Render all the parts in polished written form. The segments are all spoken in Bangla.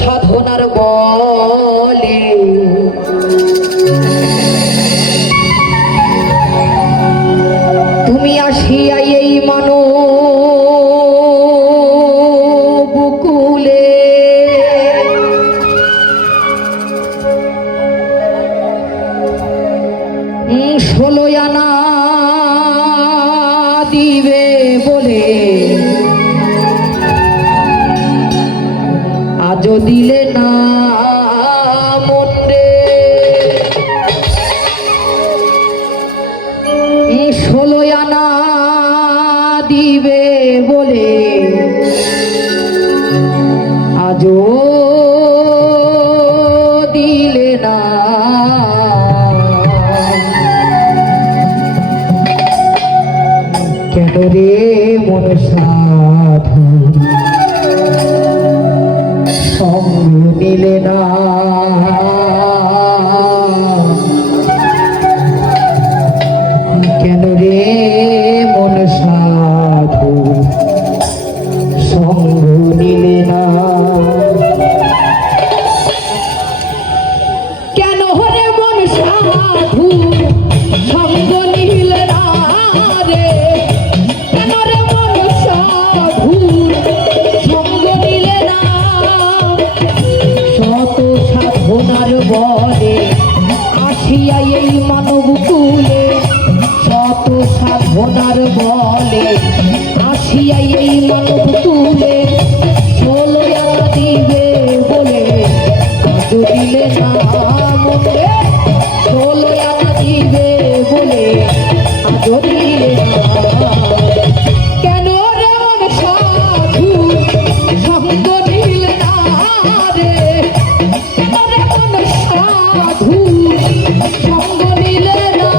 সাধনার বলে তুমি আসিয়া এই মানব বুকুলে ষোলো আনা দিবে বলে আজও দিলে না মন্ডে ষোলো আনা দিবে বলে আজও দিলে না কেন রে মন সাধু সঙ্গ নিলে না কেন রে মন সাধু সঙ্গ নিলে না কেন রে মন সাধু সঙ্গ নিলে না রে কেন রে মন সাধু সঙ্গ নিলে না শত সাধনার বলে আসিয়া এই মানব কুলে শত সাধনার বলে আসিয়া এই মানব কুলে ষোলো আনা দিবে বলে আজও দিলে না মনে ষোলো আনা দিবে বলে আজও দিলে না কেন রে মন সাধু সঙ্গ নিলে না রে কেন রে মন সাধু সঙ্গ নিলে না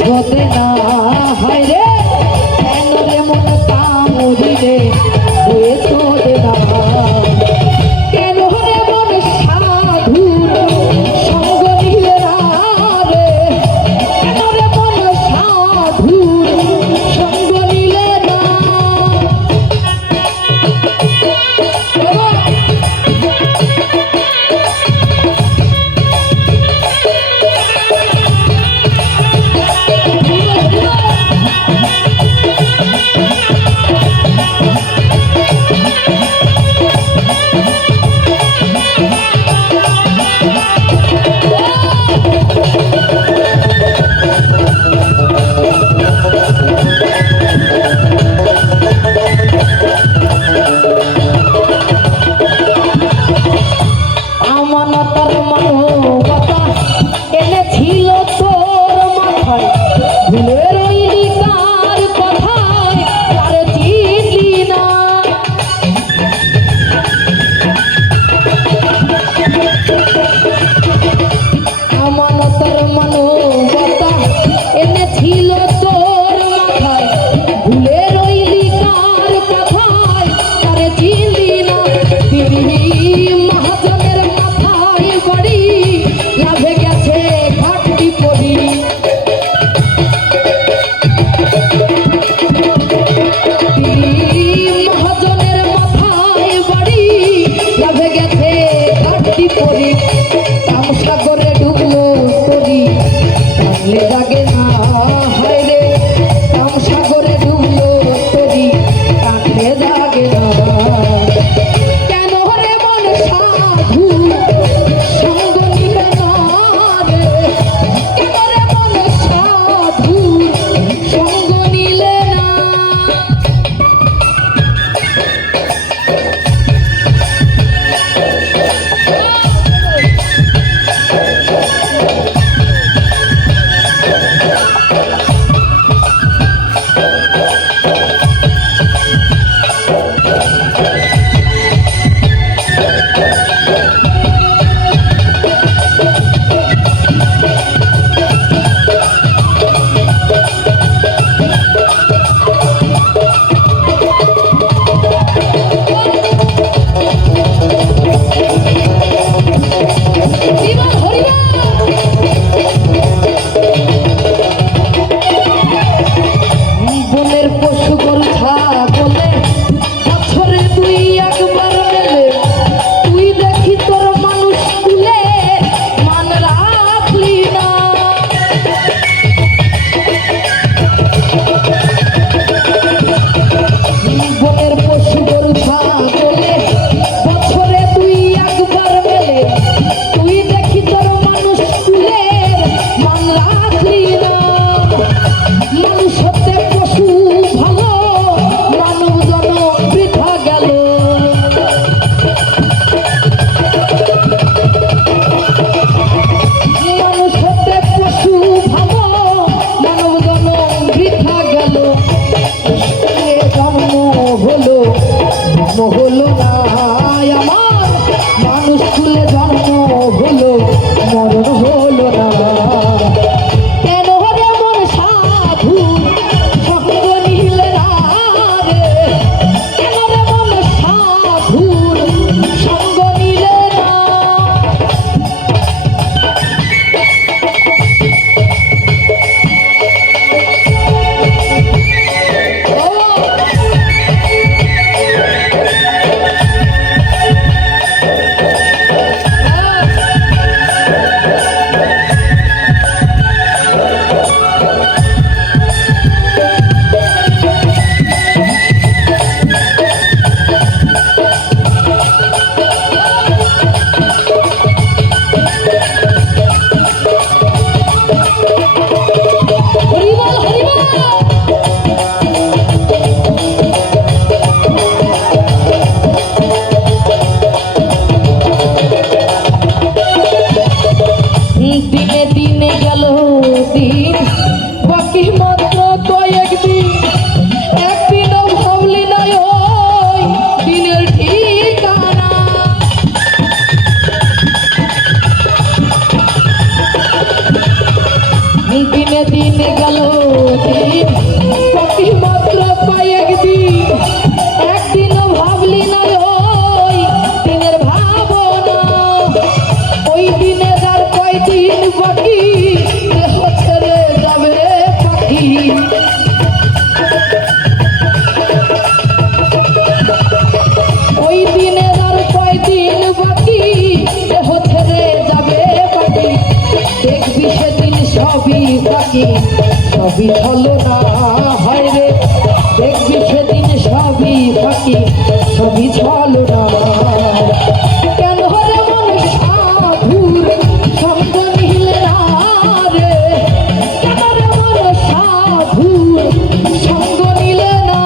ছোটে না হয় রে কেন রে মন কামড়িলে ছোটে না কেন রে মন পরি কামসাগরে ডুবলো তরি কামলে জাগে না হায় রে কামসাগরে ডুবলো তরি কামলে জাগে না কেন রে মন সাধু সঙ্গ নিলে না রে কেন রে মন সাধু সঙ্গ নিলে না বনের পশু গরু ছাগলে বছরে তুই একবার মেলে তুই দেখি তোর মানুষ কুলে মান রাখলি না বনের পশু গরু ছাগলে বছরে তুই একবার মেলে তুই দেখি তোর মানুষ কুলে মান রাখলি না মানুষ হতে পশু ভালো মানব জন বৃথা গেল মানুষ হতে পশু ভালো মানব জন বৃথা গেল জন্ম হলো না আমার মানুষ কুলে জন্ম হলো মরণ হলো না কেন রে মন সাধু সঙ্গ নিলে না রে কেন রে মন সাধু সঙ্গ নিলে না হরিবল হরিবল দিনে দিনে গেল দিন বাকি মাত্র কয়েকদিন একদিনও ভাবলি না ওই দিনের ঠিকানা দিনে দিনে গেল দিন বাকি মাত্র কয়েকদিন একদিনও ভাবলি না ওই দিনের ভাবনা ওই দিনে আর কয়দিন বাকি দেহ ছেড়ে যাবে পাখি ওই দিনে আর কয়দিন বাকি দেহ ছেড়ে যাবে পাখি দেখবি সেদিন সবই বাকি সবই হলো না হয় রে দেখবি সেদিন সবই বাকি সবই হলো না কেন রে মন সাধুর সঙ্গ নিলে না রে কেন রে মন সাধুর সঙ্গ নিলে না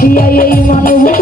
আসিয়া এই মানব